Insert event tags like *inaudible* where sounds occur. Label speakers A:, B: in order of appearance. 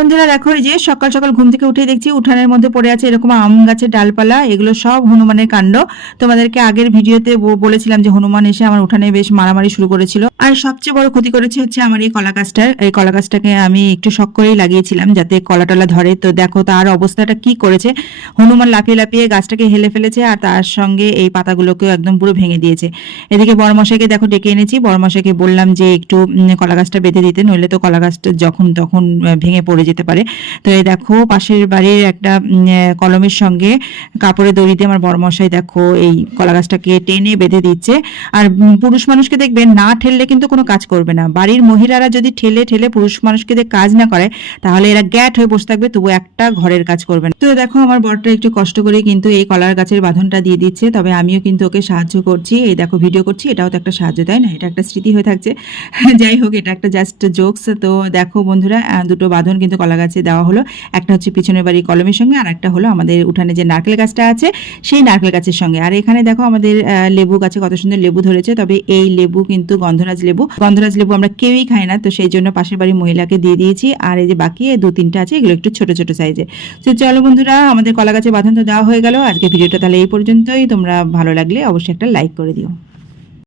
A: বন্ধুরা দেখো যে সকাল সকাল ঘুম থেকে উঠে দেখছি উঠানের মধ্যে পড়ে আছে এরকম আম গাছের ডালপালা, এগুলো সব হনুমানের কাণ্ড। তোমাদেরকে আগের ভিডিওতে বলেছিলাম যে হনুমান এসে আমার উঠানে বেশ মারামারি শুরু করেছিল। আর সবচেয়ে বড় ক্ষতি করেছে হচ্ছে আমার এই কলা গাছটার এই কলা গাছটাকে আমি একটু শখ করেই লাগিয়েছিলাম যাতে কলা টলা ধরে। তো দেখো তার অবস্থাটা কি করেছে। হনুমান লাফিয়ে লাফিয়ে গাছটাকে হেলে ফেলেছে আর তার সঙ্গে এই পাতাগুলোকেও একদম পুরো ভেঙে দিয়েছে। এদিকে বড়মশাইকে দেখো ডেকে এনেছি। বড়মশাইকে বললাম যে একটু কলা গাছটা বেঁধে দিতে, নইলে তো কলা গাছটা যখন তখন ভেঙে পড়ে যেতে পারে। তো এই দেখো, পাশের বাড়ির একটা কলমের সঙ্গে কাপড়ে দড়ি দিয়ে আমার বড়মশাই দেখো এই কলা গাছটাকে টেনে বেঁধে দিচ্ছে। আর পুরুষ মানুষকে দেখবে না ঠেললে কিন্তু কোনো কাজ করবে না। বাড়ির মহিলারা যদি ঠেলে ঠেলে পুরুষ মানুষকে দিয়ে কাজ না করে, তাহলে এরা গ্যাট হয়ে বসে থাকবে তবু একটা ঘরের কাজ করবে না। তো দেখো, আমার বরটা একটু কষ্ট করে কিন্তু এই কলার গাছের বাঁধনটা দিয়ে দিচ্ছে, তবে আমিও কিন্তু ওকে সাহায্য করছি। এই দেখো, ভিডিও করছি, এটাও তো একটা সাহায্য, তাই না? এটা একটা স্মৃতি হয়ে থাকছে। *laughs* যাই হোক, এটা একটা জাস্ট জোকস তো দেখো বন্ধুরা দুটো বাঁধন কিন্তু কলা গাছে দেওয়া হলো। একটা হচ্ছে পিছনের বাড়ি কলমের সঙ্গে, আর একটা হলো আমাদের উঠানে যে নারকেল গাছটা আছে, সেই নারকেল গাছের সঙ্গে। আর এখানে দেখো আমাদের লেবু গাছে কত সুন্দর লেবু ধরেছে, তবে এই লেবু কিন্তু গন্ধরাজ লেবু। গন্ধরাজ লেবু আমরা কেউই খাই না, তো সেই জন্য পাশের বাড়ির মহিলাকে দিয়ে দিয়েছি, আর এই যে বাকি দু তিনটা আছে, এগুলো একটু ছোট ছোট সাইজে তো চলো বন্ধুরা, আমাদের কলা গাছে বাঁধন তো দেওয়া হয়ে গেল। আজকে ভিডিওটা তাহলে এই পর্যন্তই। তোমরা ভালো লাগলে অবশ্যই একটা লাইক করে দিও।